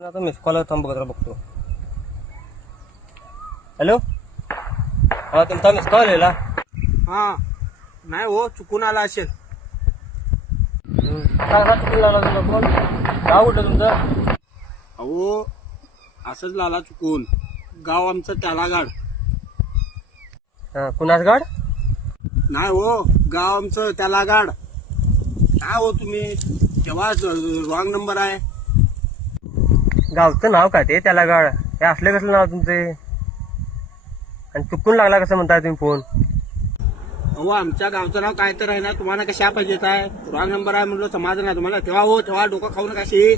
आता miss call थांब बघतो. हॅलो, हा तुमचा मिस कॉल आलेला. हा नाही हो, चुकून आला असेल. सांगा चुकून लागला तुमचा फोन. गाव कुठलं तुमचं? अहो असंच लाला चुकून. गाव आमचं त्यालागाड. कुणासगाड? नाही हो, गाव आमचं त्यालागाड. काय हो तुम्ही तेव्हा रॉंग नंबर आहे. गावचं नाव काय ते त्याला गाड? हे असले कसलं नाव तुमचे? आणि चुकून लागला कसं म्हणताय तुम्ही फोन? अहो आमच्या गावचं नाव काय तर आहे ना, तुम्हाला कशा पाहिजे काय? रॉंग नंबर आहे म्हणलं समाधान आहे तुम्हाला. तेव्हा हो तेव्हा डोकं खाऊ नका अशी.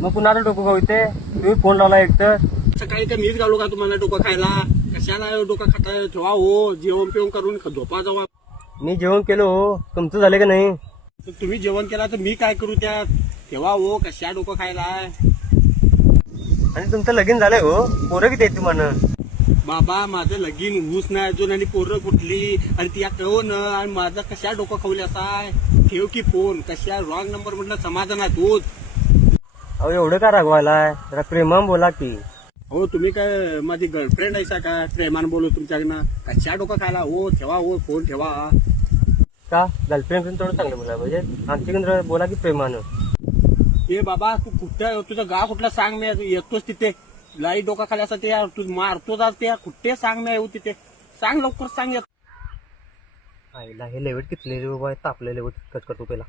मग कुणाला डोकं गाव इथे? तुम्ही फोन लावला एक तर. सकाळी तर मीच घालू का तुम्हाला डोकं खायला? कशाला डोकं खाताय? ठेवा हो, जेवण पिवण करून झोपा जावा. मी जेवण केलो हो, तुमचं झालं का नाही? तर तुम्ही जेवण केला तर मी काय करू त्यात? ठेवा हो, कशा डोकं खायला? आणि तुमचं लगीन झालंय हो, पोरं किती आहेत तुम्हाला? बाबा माझं लगीन ऊस नाही अजून, आणि पोरं कुठली, आणि ती कोण, आणि माझं कशा डोकं खावली असाय? ठेव की फोन. कशा रॉंग नंबर म्हटलं समाधान आहे तोच. अहो एवढं का रागवायलाय? जरा प्रेमानं बोला की. हो तुम्ही काय माझी गर्लफ्रेंड आहे काय? प्रेमानं बोलू तुमच्याकडनं? कशा डोकं खायला? हो ठेवा हो, फोन ठेवा. का गर्लफ्रेंड थोडं चांगलं बोला पाहिजे. आमच्याकडे बोला की प्रेमानं. ए बाबा तू कुठं, तुझं गाव कुठलं सांग, मी येतोच तिथे. लाई डोका खाल्यासाठी तू मारतोच आज ते. कुठे सांग, मी येऊ तिथे. सांग लवकर सांग. आईला हे लेवट कितले रे बाबा, तापले लेवट कट करतो पहिला.